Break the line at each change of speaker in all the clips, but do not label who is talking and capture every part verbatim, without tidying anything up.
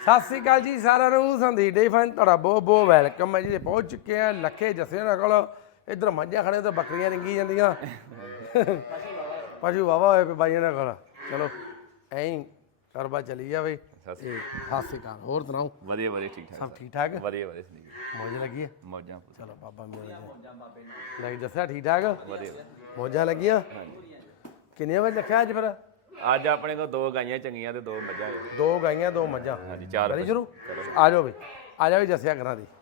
ਸਤਿ ਸ੍ਰੀ ਅਕਾਲ ਜੀ ਸਾਰਿਆਂ ਨੂੰ। ਸੰਦੀਪ ਡੇਅਰੀ ਫਾਰਮ ਤੁਹਾਡਾ ਬਹੁਤ ਬਹੁਤ ਵੈਲਕਮ ਹੈ ਜੀ। ਪਹੁੰਚ ਚੁੱਕੇ ਆ ਲੱਖੇ ਜੱਸੇ ਨਾਲ ਕੋਲ। ਇੱਧਰ ਮੱਝਾਂ ਖੜੇ ਤੇ ਬੱਕਰੀਆਂ ਰਿੰਗੀ ਜਾਂਦੀਆਂ। ਪਸ਼ੂ ਵਾਵਾ ਹੋਏ ਪਏ ਬਾਈਆਂ ਨਾਲ ਕੋਲ। ਚਲੋ ਐਂ ਕਾਰੋਬਾਰ ਚੱਲੀ ਜਾਵੇ। ਸਤਿ ਸ੍ਰੀ ਅਕਾਲ। ਹੋਰ ਸੁਣਾਓ?
ਵਧੀਆ ਵਧੀਆ ਠੀਕ ਠਾਕ।
ਸਭ ਠੀਕ ਠਾਕ?
ਵਧੀਆ ਵਧੀਆ ਸੰਦੀਪ।
ਮੌਜ ਲੱਗੀ ਹੈ?
ਮੌਜਾਂ।
ਚਲੋ ਬਾਬਾ ਮੇਰਾ ਲੱਗ ਦੱਸਿਆ ਠੀਕ ਠਾਕ
ਵਧੀਆ
ਮੌਜਾਂ ਲੱਗੀਆਂ। ਕਿੰਨੀਆਂ ਵਜੇ ਰੱਖਿਆ ਅੱਜ ਫਿਰ?
ਅੱਜ ਆਪਣੇ ਕੋਲ ਦੋ ਗਾਈਆਂ ਚੰਗੀਆਂ ਤੇ ਦੋ ਮੱਝਾਂ।
ਦੋ ਗਾਈਆਂ ਦੋ ਮੱਝਾਂ।
ਹਾਂਜੀ ਚਾਰ।
ਕਰੀ ਸ਼ੁਰੂ। ਆ ਜਾਓ ਵੀ ਆ ਜਾ ਵੀ ਦੱਸਿਆ ਕਰਾਂ ਦੀ।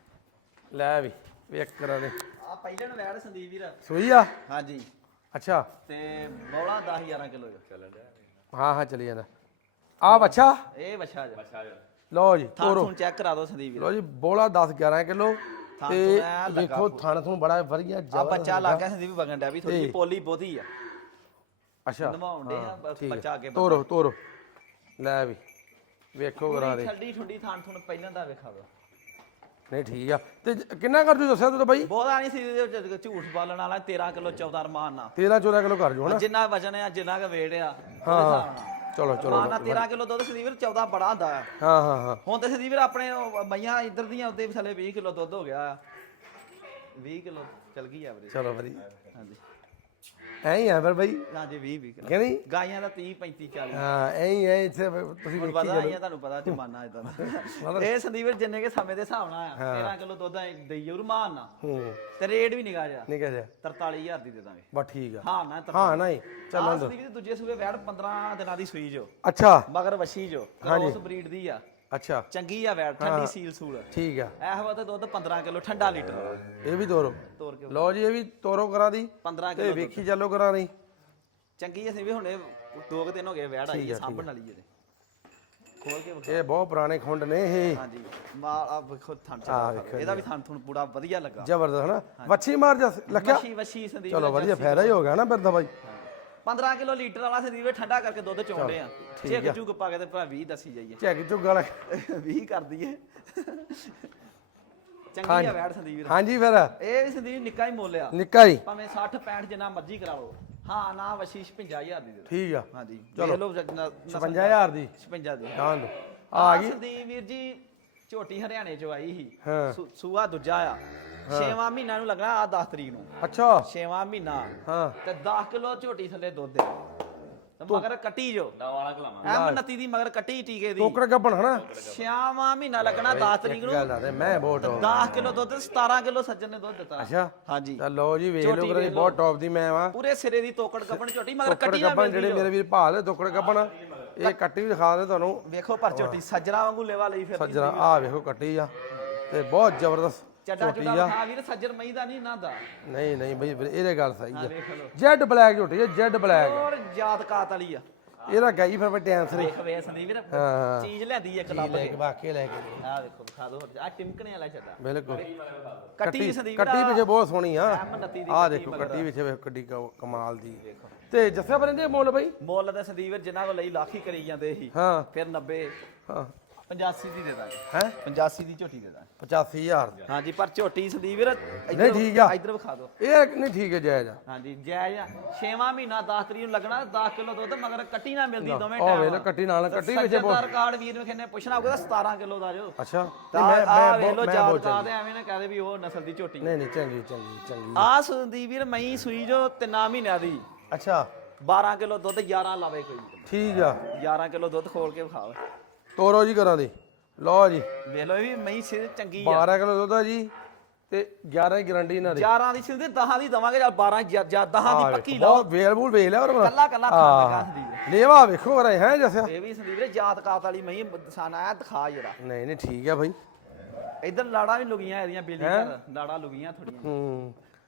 ਲੈ ਵੀ ਵੇਖ ਕਰਾਂ ਦੇ
ਆ ਪਹਿਲੇ ਨੂੰ ਵੈੜ ਸੰਦੀਪ ਵੀਰ
ਸੂਈ ਆ।
ਹਾਂਜੀ
ਅੱਛਾ
ਤੇ ਬੋਲਾ ਦਸ ਗਿਆਰਾਂ ਕਿਲੋ ਚੱਲਣ ਡਿਆ।
ਹਾਂ ਹਾਂ ਚਲੀ ਜਾਂਦਾ। ਆ ਬੱਚਾ
ਇਹ ਵਛਾ ਜਾ
ਅੱਛਾ
ਲਓ ਜੀ
ਥਾਂ
ਤੋਰੋ।
ਥੂਣ ਚੈੱਕ ਕਰਾ ਦਿਓ ਸੰਦੀਪ ਵੀਰ।
ਲਓ ਜੀ ਬੋਲਾ ਦਸ ਗਿਆਰਾਂ ਕਿਲੋ
ਥਣ
ਤੇ
ਥੁਣ ਐਂ ਲੱਗਾ
ਦੇਖੋ ਥਣ ਥਣ ਬੜਾ ਵਧੀਆ
ਆ
ਜ਼ਬਰਦਸਤ
ਬੱਚਾ ਲੱਗ ਗਿਆ ਸੰਦੀਪ ਵਗਣ ਡਿਆ ਵੀ ਥੋੜੀ ਜਿਹੀ
ਤੇ-
ਪੋਲੀ ਬਹੁਤੀ ਆ।
ਅੱਛਾ
ਨਵਾਉਣ ਡੇ ਆ ਬ-
ਠੀਕ ਹੈ।
ਬੱਚਾ ਅੱਗੇ
ਤੋਰੋ ਤੋਰੋ ਲੈ ਵੀ ਵੇਖੋ ਕਰਾ ਦੇ।
ਠੰਡੀ ਠੁੰਡੀ ਥਾਂ ਥੁਣ ਪਹਿਲਾਂ ਦਾ ਵੇਖਾ ਦੋ।
ਨਹੀਂ ਠੀਕ ਆ। ਤੇ ਜ- ਕਿੰਨਾ ਕਰ ਜੂ ਦੱਸਿਆ ਤੂੰ ਬਾਈ?
ਬਹੁਤਾ ਨਹੀਂ ਸੀ ਝੂਠ ਬੋਲਣ ਵਾਲਾ ਤੇਰਾਂ ਕਿਲੋ ਚੌਦਾਂ ਰਮਾਨ ਨਾਲ
ਤੇਰਾਂ ਚੌਦਾਂ ਕਿਲੋ ਕਰ ਜੂ ਹਨਾ।
ਜਿੰਨਾ ਵਜਨ ਆ ਜਿੰਨਾ ਕ weight ਆ
ਹਾਂ ਹਾਂ ਚਲੋ ਚਲੋ
ਮਾਨਾ ਤੇਰਾਂ ਕਿਲੋ ਦੁੱਧ ਸੰਦੀਪ ਵੀਰ ਚੌਦਾਂ ਬੜਾ ਹੁੰਦਾ ਆ।
ਹਾਂ ਹਾਂ ਹਾਂ
ਹੁਣ ਤੇ ਸੰਦੀਪ ਵੀਰ ਆਪਣੇ ਉਹ ਮਈਆਂ ਇੱਧਰ ਦੀਆਂ ਉੱਤੇ ਥੱਲੇ ਵੀਹ ਕਿਲੋ ਦੁੱਧ ਹੋ ਗਿਆ। ਵੀਹ ਕਿਲੋ ਚਲ ਗਈ ਐਵਰੇਜ।
ਚਲੋ ਵਧੀਆ
ਹਾਂਜੀ
ਐਂ ਹੀ ਆ ਫਿਰ ਬਾਈ
ਹਾਂਜੀ ਵੀਹ ਵੀਹ ਕਿਲੋ।
ਕਿ ਨਹੀਂ?
ਗਾਈਆਂ ਦਾ ਤੀਹ ਪੈਂਤੀ ਚਾਲੀ।
ਹਾਂ ਐਂ ਹੀ ਐ ਇੱਥੇ ਤੁਸੀਂ
ਹੁਣ
ਵੇਖੀ
ਪਤਾ ਹੀ
ਚਲੋ।
ਆ ਤੁਹਾਨੂੰ ਪਤਾ ਜ਼ਮਾਨਾ ਇਦਾਂ ਦਾ। ਇਹ ਸੰਦੀਪ ਵੀਰ ਜਿੰਨੇ ਕੇ ਸਮੇਂ ਦੇ ਹਿਸਾਬ ਨਾਲ ਆ ਤੇਰਾਂ ਕਿਲੋ ਦੁੱਧ ਦੇਈ ਜੂ ਰਮਾਨ ਨਾ
ਹੂੰ
ਤੇ ਰੇਟ ਵੀ ਨਿਕਾ ਜਾ
ਨਹੀਂ ਕਹਿ
ਤਰਤਾਲੀ ਹਜ਼ਾਰ ਦੀ ਦੇ ਦਾਂਗੇ।
ਬਸ ਠੀਕ ਆ।
ਹਾਂ ਨਾ
ਹਾਂ ਨਹੀਂ ਚੱਲਣ ਦੋ।
ਸੰਦੀਪ ਵੀਰ ਦੂਜੇ ਸੂਏ ਵੈੜ ਪੰਦਰਾਂ ਦਿਨਾਂ ਦੀ ਸੂਈ ਜੋ
ਅੱਛਾ
ਮਗਰ ਵਸ਼ੀ ਜੋ ਕ੍ਰੋਸ ਬਰੀਡ ਦੀ ਆ।
ਅੱਛਾ
ਚੰਗੀ ਆ ਵੈੜ ਠੰਡੀ ਸੀਲ ਸੂਲ।
ਠੀਕ ਆ।
ਇਹ ਵਕਤ ਦੁੱਧ ਪੰਦਰਾਂ ਕਿਲੋ ਠੰਡਾ ਲੀਟਰ
ਇਹ ਵੀ ਤੋਰੋ।
ਤੋਰ ਕੇ
ਲਓ ਜੀ ਇਹ ਵੀ ਤੋਰੋ ਕਰਾਂ ਦੀ
ਪੰਦਰਾਂ
ਤੇ
ਕਿਲੋ
ਵੇਖੀ ਚੱਲੋ ਕਰਾਂ ਦੀ।
ਚੰਗੀ ਅਸੀਂ ਵੀ ਹੁਣੇ ਦੋ ਕੁ ਦਿਨ ਹੋ ਗਏ ਵੈੜ ਆਈ ਹੈ ਸਾਂਭਣ ਵਾਲੀ ਇਹਦੇ ਖੋਲ ਕੇ ਵਿਖਾ।
ਇਹ ਬਹੁਤ ਪੁਰਾਣੇ ਖੁੰਡ ਨੇ ਇਹ
ਹਾਂਜੀ ਮਾਲ ਆ ਵੇਖੋ ਥਣ ਚ ਇਹਦਾ ਵੀ ਥਣ ਥੁਣ ਪੂਰਾ ਵਧੀਆ ਲੱਗਾ
ਜ਼ਬਰਦਸਤ ਹਨਾ। ਵੱਛੀ ਮਾਰ ਜਾ ਲੱਖਿਆ।
ਵਸ਼ੀ ਵਸ਼ੀ ਸੰਦੀਪ
ਚਲੋ ਵਧੀਆ ਫਾਇਦਾ ਹੀ ਹੋ ਗਿਆ ਨਾ ਫਿਰ ਤਾਂ ਬਾਈ।
ਪੰਦਰਾਂ ਕਿਲੋ ਲੀਟਰ ਵਾਲਾ ਸੰਦੀਪ ਠੰਡਾ ਕਰਕੇ ਦੁੱਧ ਚੋਂਦੇ ਆ। ਚਿੱਕ ਚੁੱਕ ਪਾ ਕੇ ਤੇ ਭਰਾ ਵੀਹ ਦੱਸੀ ਜਾਈਏ।
ਝੱਗ ਝੁੱਗ ਵਾਲਾ
ਵੀਹ ਕਰ ਦਈਏ। ਚੰਗੀ ਆ ਵੈੜ ਸੰਦੀਪ ਵੀਰ।
ਹਾਂਜੀ ਫਿਰ
ਇਹ ਵੀ ਸੰਦੀਪ ਨਿੱਕਾ ਹੀ ਮੁੱਲ ਆ
ਨਿੱਕਾ ਜੀ
ਭਾਵੇਂ ਸੱਠ ਪੈਂਹਠ ਜਿੰਨਾ ਮਰਜ਼ੀ ਕਰਾ ਲਓ। ਹਾਂ ਨਾ ਵਸ਼ੀ ਛਪੰਜਾ ਹਜ਼ਾਰ ਦੀ ਦੇ ਦਿਓ।
ਠੀਕ ਆ
ਹਾਂਜੀ
ਚਲੋ।
ਵੇਖ ਲਓ
ਛਪੰਜਾ ਹਜ਼ਾਰ ਦੀ
ਛਪੰਜਾ ਦੀ
ਜਾਣ ਦੋ
ਆ ਗਈ ਸੰਦੀਪ ਵੀਰ ਜੀ। ਝੋਟੀ ਹਰਿਆਣੇ ਚੋਂ ਆਈ ਸੀ
ਹਾਂ।
ਸੂ- ਸੂਆ ਦੂਜਾ ਆ ਛੇਵਾਂ ਮਹੀਨਾ ਨੂੰ ਲੱਗਣਾ ਆ ਦਸ ਤਰੀਕ ਨੂੰ।
ਅੱਛਾ
ਛੇਵਾਂ ਮਹੀਨਾ
ਹਾਂ
ਤੇ ਦਸ ਕਿਲੋ ਝੋਟੀ ਥੱਲੇ ਦੁੱਧ ਹੈ ਤੇ ਮਗਰ ਕੱਟੀ ਜੋ
ਦਾ ਵਾਲਾ ਖਲਾਵਾਂ।
ਐਮ ਉਨੱਤੀ ਦੀ ਮਗਰ ਕੱਟੀ ਟੀਕੇ ਦੀ।
ਟੋਕੜ ਗੱਬਣ ਹਨਾ।
ਛੇਵਾਂ ਮਹੀਨਾ ਲੱਗਣਾ ਦਸ ਤਰੀਕ
ਇੱਕ
ਨੂੰ।
ਗੱਲ ਆ ਤੇ ਮੈਂ ਬਹੁਤ ਟੌਪ।
ਦਸ ਕਿਲੋ ਦੁੱਧ ਸਤਾਰਾਂ ਕਿਲੋ ਸੱਜਣ ਨੇ ਦੁੱਧ ਦਿੱਤਾ।
ਅੱਛਾ
ਹਾਂਜੀ
ਤਾਂ ਲਓ ਜੀ ਵੇਖ ਲਓ
ਝੋਟੀ
ਕਰਾਂ
ਵੇਖ
ਬਹੁਤ ਟੌਪ ਦੀ ਮੈਂ ਵਾਂ।
ਪੂਰੇ ਸਿਰੇ ਦੀ ਤੋਕੜ ਗੱਬਣ ਝੋਟੀ ਮਗਰ
ਟੋਕੜ
ਕੱਟੀ ਨਾ
ਗੱਬਣ ਜਿਹੜੇ
ਮਿਲਦੀ
ਮੇਰੇ ਵੀਰ ਭਾਲ ਟੋਕੜ ਗੱਬਣ ਇਹ ਕੱਟੀ ਵੀ ਦਿਖਾ ਦੇ ਤੁਹਾਨੂੰ।
ਵੇਖੋ ਪਰ ਝੋਟੀ ਸੱਜਣਾ ਵਾਂਗੂ ਲੇਵਾ ਲਈ ਫਿਰ
ਸੱਜਰਾ ਆ ਵੇਖੋ ਕੱਟੀ ਆ ਤੇ ਬਹੁਤ ਜ਼ਬਰਦਸਤ
ਚੱਡਾ
ਝੋਟੀ
ਚੁੱਡਾ
ਆ।
ਖਾ ਵੀਰ ਸੱਜਰ ਮਈ ਦਾ ਨਹੀਂ ਨਾ ਦਾ।
ਨਹੀਂ ਨਹੀਂ ਬਈ ਇਹਦੇ ਗੱਲ ਸਹੀ
ਆ
ਆ।
ਵੇਖ ਲਓ
ਜੈਡ ਬਲੈਕ ਝੋਟੀ ਹੈ ਜੈਡ ਬਲੈਕ।
ਹੋਰ ਯਾਦ ਕਾਤ ਵਾਲੀ ਆ।
ਇਹਦਾ ਗਈ ਫਿਰ ਟਾਈਮ ਸਿਰ
ਵੇਖ ਵੇ ਸੰਦੀਪ ਵੀਰ
ਹਾਂ
ਚੀਜ਼ ਲੈਂਦੀ ਇੱਕ ਲੱਭ
ਲੈ
ਕੇ।
ਕੇ ਵਾਕੇ ਲੈ ਕੇ
ਆ ਵੇਖੋ ਵਿਖਾ ਦੋ ਆ ਟਿਮਕਣੇ ਵਾਲਾ ਚੱਡਾ
ਬਿਲਕੁਲ।
ਕੱਟੀ ਸੰਦੀਪ
ਕੱਟੀ ਪਿੱਛੇ ਬਹੁਤ ਸੋਹਣੀ ਆ।
ਐਮ ਉਨੱਤੀ ਦੀ
ਆ
ਕੱਟੀ
ਦੇਖੋ
ਮਗਰ।
ਕੱਟੀ ਪਿੱਛੇ ਵੇਖੋ ਕੱਡੀ ਕ- ਕਮਾਲ ਦੀ। ਤੇ ਜੱਸਾ ਬਰਿੰਦੇ ਮੁੱਲ ਬਈ?
ਮੁੱਲ ਦਾ ਸੰਦੀਪ ਵੀਰ ਜਿਨ੍ਹਾਂ ਕੋਲ ਲਈ ਲੱਖ ਹੀ ਕਰੀ ਜਾਂਦੇ ਸੀ
ਹਾਂ
ਫਿਰ ਨੱਬੇ
ਹਾਂ
ਪਚਾਸੀ ਦੀ ਦੇ ਦਾਂਗੇ।
ਹੈ
ਪਚਾਸੀ ਦੀ ਝੋਟੀ ਦੇ ਦਾਂਗੇ।
ਪਚਾਸੀ ਹਜ਼ਾਰ
ਹਾਂਜੀ ਪਰ ਝੋਟੀ ਸੰਦੀਪ ਵੀਰ
ਨਹੀਂ ਠੀਕ ਆ।
ਇਧਰ ਵਿਖਾ ਦਿਓ।
ਇਹ ਨਹੀਂ ਠੀਕ ਹੈ ਜਾਇਜ਼ ਆ।
ਹਾਂਜੀ ਜਾਇਜ਼ ਆ। ਛੇਵਾਂ ਮਹੀਨਾ ਦਸ ਤਰੀਕ ਨੂੰ ਲੱਗਣਾ ਦਸ ਕਿਲੋ ਦੁੱਧ ਮਗਰ ਕੱਟੀ ਨਾ ਮਿਲਦੀ ਦੋਵੇਂ
ਉਹ
ਟਾਈਮ।
ਵੇਖ ਲਓ ਕੱਟੀ ਨਾਲ ਕੱਟੀ ਪਿੱਛੇ ਬਹੁਤ।
ਸੱਜਣਦਾਰ ਕਾਰਡ ਵੀਰ ਨੂੰ ਕਿੰਨੇ ਪੁੱਛਣਾ ਹੋਊਗਾ ਸਤਾਰਾਂ ਕਿਲੋ ਦਾ ਜੋ।
ਅੱਛਾ
ਤਾਂ
ਨਹੀਂ, ਮੈਂ
ਆ
ਮੈਂ
ਵੇਖ ਲਓ
ਬਹੁਤ- ਮੈਂ
ਯਾਦ
ਬਹੁਤ
ਕਾ
ਚੰਗੀ।
ਦੇ ਐਵੇਂ ਨਾ ਕਹਦੇ ਵੀ ਉਹ ਨਸਲ ਦੀ ਝੋਟੀ।
ਨਹੀਂ ਨਹੀਂ ਚੰਗੀ ਚੰਗੀ ਚੰਗੀ
ਆ ਸੰਦੀਪ ਵੀਰ ਮਈ ਸੂਈ ਜੋ ਤਿੰਨਾਂ ਮਹੀਨਿਆਂ ਦੀ
ਅੱਛਾ
ਬਾਰਾਂ ਕਿਲੋ ਦੁੱਧ ਗਿਆਰਾਂ ਲਾਵੇ ਕੋਈ।
ਠੀਕ ਆ
ਗਿਆਰਾਂ ਕਿਲੋ ਦੁੱਧ ਖੋਲ ਕੇ ਵਿਖਾਓ।
ਤੋਰੋ ਜੀ ਕਰਾਂ ਦੀ। ਲਓ ਜੀ
ਵੇਖ ਲਓ ਇਹ ਵੀ ਮਈ ਸਿਰ ਚੰਗੀ ਆ।
ਬਾਰਾਂ ਕਿਲੋ ਦੁੱਧ ਆ ਜੀ ਤੇ ਗਿਆਰਾਂ ਦੀ ਗਾਰੰਟੀ ਇਹਨਾਂ ਦੀ।
ਗਿਆਰਾਂ ਦੀ ਸਿਰ ਤੇ ਦਸਾਂ ਦੀ ਦਵਾਂਗੇ ਜਾਂ ਬਾਰਾਂ ਜਾਂ ਦਸਾਂ ਦੀ ਪੱਕੀ ਲਓ।
ਬਹੁਤ ਵੇਲ ਬੂਲ ਵੇਖ ਲਿਆ ਹੋਰ
ਕੱਲਾ ਕੱਲਾ ਖਾਣ ਲੱਗਾ ਸੰਦੀਪ।
ਲੇਵਾ ਵੇਖੋ ਰੇ ਹੈ ਜੱਸਿਆ।
ਇਹ ਵੀ ਸੰਦੀਪ ਵੀਰੇ ਜਾਤ ਕਾਤ ਵਾਲੀ ਮਈ ਦਸਾਨਾ ਆ ਦਿਖਾ ਜਰਾ।
ਨਹੀਂ ਨਹੀਂ ਠੀਕ ਆ ਭਾਈ।
ਇਧਰ ਲਾੜਾ ਵੀ ਲੁਗੀਆਂ ਇਹਦੀਆਂ ਬੇਲੀ ਘਰ ਲਾੜਾ ਲੁਗੀਆਂ ਥੋੜੀਆਂ।
ਹੂੰ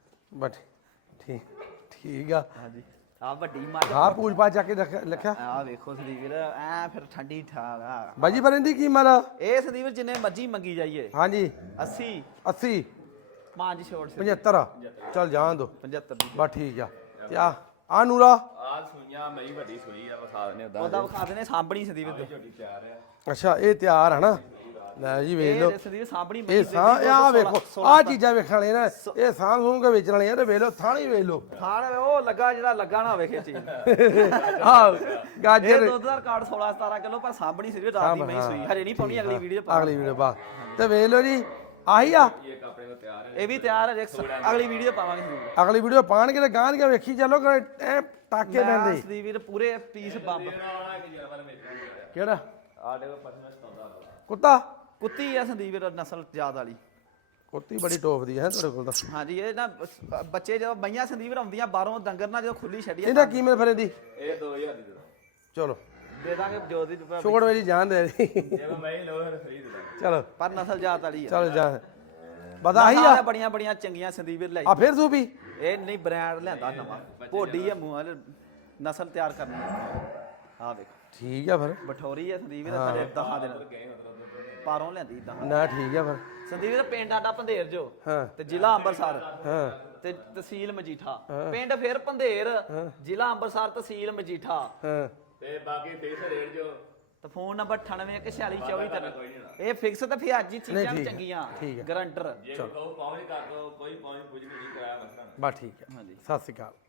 ਬਟ ਠੀਕ ਠੀਕ ਆ।
ਹਾਂਜੀ ਆ ਵੱਡੀ ਮੱਝ
ਹਾਂ ਪੂਜ ਪਾ ਚੱਕ ਕੇ ਰੱਖ- ਲਿਖਿਆ
ਆ ਵੇਖੋ ਸੰਦੀਪ ਵੀਰ ਐ ਫਿਰ ਠੰਡੀ ਠਾਕ ਆ।
ਬਾਜੀ ਬਰਿੰਦੀ ਕੀ ਮਾਲ?
ਇਹ ਸੰਦੀਪ ਵੀਰ ਜਿੰਨੇ ਮੱਝੀ ਮੰਗੀ ਜਾਈਏ
ਹਾਂਜੀ
ਅੱਸੀ
ਅੱਸੀ
ਪੰਜ ਛੋੜ ਸੇ
ਪਝੱਤਰ ਚੱਲ ਜਾਣ ਦੋ
ਪਚੱਤਰ ਦੀ
ਬਸ ਠੀਕ ਆ। ਤੇ ਆ ਆ ਨੂਰਾ
ਆ ਸੂਈਆਂ ਮੇਰੀ ਵੱਡੀ ਸੂਈ ਆ ਵਿਖਾ ਦਨੇ ਉਦਾਂ।
ਉਹਦਾ ਵਿਖਾ ਦੇਣੇ ਸਾਂਭਣੀ ਸੰਦੀਪ ਵੀਰ
ਝੋਟੀ ਤਿਆਰ ਆ।
ਅੱਛਾ ਇਹ ਤਿਆਰ ਹੈ ਨਾ। ਲੈ ਜੀ ਵੇਖ ਲਓ
ਇਹ ਸੰਦੀਪ ਸਾਂਭਣੀ
ਇਹ ਸਾਂ ਆ ਵੇਖੋ ਆ ਚੀਜ਼ਾਂ ਵੇਖਣ ਵਾਲੀਆਂ ਨਾ ਇਹ ਸਾਂ ਸੂੰ ਕੇ ਵੇਚਣ ਵਾਲੀਆਂ ਤੇ ਵੇਖ ਲਓ ਥਾਣੀ ਵੇਖ ਲਓ
ਖਾਣ ਉਹ ਲੱਗਾ ਜਿਹੜਾ ਲੱਗਾ ਨਾ ਹੋਵੇ ਖੇਚੀ
ਆ
ਇਹ
ਗਾਜਰ
ਦੁੱਧ ਦਾ ਰਿਕਾਰਡ ਸੋਲਾਂ ਸਤਾਰਾਂ ਕਿਲੋ ਪਰ ਸਾਂਭਣੀ ਸੀ ਰਾਤ ਦੀ ਮੈਂ ਸੂਈ ਹਰੇ ਨਹੀਂ ਪਾਉਣੀ ਅਗਲੀ ਵੀਡੀਓ ਪਾ
ਅਗਲੀ ਵੀਡੀਓ ਬਾ ਤੇ ਵੇਖ ਲਓ ਜੀ ਆਹੀ ਆ
ਇੱਕ ਆਪਣੇ ਕੋਲ ਤਿਆਰ ਹੈ
ਇਹ ਵੀ ਤਿਆਰ ਹੈ ਅਗਲੀ ਵੀਡੀਓ ਪਾਵਾਂਗੇ ਸੰਦੀਪ
ਅਗਲੀ ਵੀਡੀਓ ਪਾਣਗੇ ਤੇ ਗਾਂਹ ਦੀਆਂ ਵੇਖੀ ਚੱਲੋ ਕਿ ਐ ਟਾਕੇ ਪੈਂਦੇ
ਸੰਦੀਪ ਵੀਰ ਪੂਰੇ ਪੀਸ ਬੰਬ
ਕਿਹੜਾ
ਆਡੇ ਕੋਲ ਪਸਮਾ ਸਤਾਉਂਦਾ
ਕੁੱਤਾ
ਕੁੱਤੀ ਆ ਸੰਦੀਪ ਵੀਰ ਨਸਲ ਜਾਤ ਵਾਲੀ
ਕੁੱਤੀ ਬੜੀ ਟੋਪ ਦੀ ਹੈ ਤੁਹਾਡੇ ਕੋਲ ਤਾਂ
ਹਾਂਜੀ ਇਹ ਨਾ ਬ- ਬੱਚੇ ਜਦੋਂ ਮਈਆਂ ਸੰਦੀਪ ਵੀਰ ਆਉਂਦੀਆਂ ਬਾਹਰੋਂ ਡੰਗਰ ਨਾਲ ਜਦੋਂ ਖੁੱਲੀ ਛੱਡੀਆਂ
ਇਹਦਾ ਕੀਮਤ ਫਿਰ ਇਹਦੀ
ਇਹ ਦੋ ਹਜ਼ਾਰ ਦੀ ਦੇ ਦੋ
ਚਲੋ
ਦੇ ਦਾਂਗੇ ਜੋ ਦੀ
ਛੋੜ ਮੇਰੀ ਜਾਨ ਦੇ ਦੀ।
ਜੇ ਮੈਂ ਹੀ ਲੋ ਫਿਰ ਫ੍ਰੀ ਦੇ ਦਾਂਗੇ
ਚਲੋ
ਪਰ ਨਸਲ ਜਾਤ ਵਾਲੀ ਆ
ਚਲੋ ਜਾ ਬਤਾ ਆਹੀ ਆ
ਬੜੀਆਂ ਬੜੀਆਂ ਚੰਗੀਆਂ ਸੰਦੀਪ ਵੀਰ ਲਈ
ਆ ਫਿਰ ਸੂਪੀ
ਇਹ ਨਹੀਂ ਬ੍ਰਾਂਡ ਲਿਆਂਦਾ ਨਵਾਂ ਭੋਡੀ ਆ ਮੂੰਹ ਵਾਲੇ ਨਸਲ ਤਿਆਰ ਕਰਨੀ ਆ ਵੇਖ
ਠੀਕ ਆ ਫਿਰ
ਬਠੋਰੀ ਆ ਸੰਦੀਪ ਵੀਰ ਸਾਡੇ ਦਹਾਂ ਦਿਨ ਪਾਰੋਂ ਲਿਆਂਦੀ ਦਹਾਂ
ਨਾ ਠੀਕ ਆ ਫਿਰ
ਸੰਦੀਪ ਵੀਰ ਪਿੰਡ ਆਡਾ ਪੰਧੇਰ ਜੋ
ਹਾਂ
ਤੇ ਜ਼ਿਲ੍ਹਾ ਅੰਮ੍ਰਿਤਸਰ
ਹਾਂ
ਤੇ ਤਹਿਸੀਲ ਮਜੀਠਾ ਪਿੰਡ ਫਿਰ ਪੰਧੇਰ ਜ਼ਿਲ੍ਹਾ ਅੰਮ੍ਰਿਤਸਰ ਤਹਿਸੀਲ ਮਜੀਠਾ
ਹਾਂ
ਤੇ ਬਾਕੀ ਫਿਕਸ ਰੇਟ ਜੋ
ਤੇ ਫੋਨ ਨੰਬਰ ਅਠਾਨਵੇਂ ਇੱਕ ਛਿਆਲੀ ਚੌਵੀ ਤਿੰਨ ਇਹ ਫਿਕਸ ਤੇ ਫਿਰ ਅੱਜ ਹੀ ਚੀਜ਼ਾਂ
ਠੀਕ ਹੈ,
ਚੰਗੀਆਂ
ਠੀਕ ਹੈ।
ਗਰੰਟਰ
ਜੇ ਕਹੋ ਪਹੁੰਚ ਕਰ ਦੋ ਕੋਈ ਪਹੁੰਚ ਪੁੱਜ ਨਹੀਂ ਕਰਾਇਆ ਮਸਲਾ
ਬਸ ਠੀਕ ਹੈ
ਹਾਂਜੀ
ਸਤਿ ਸ਼੍ਰੀ ਅਕਾਲ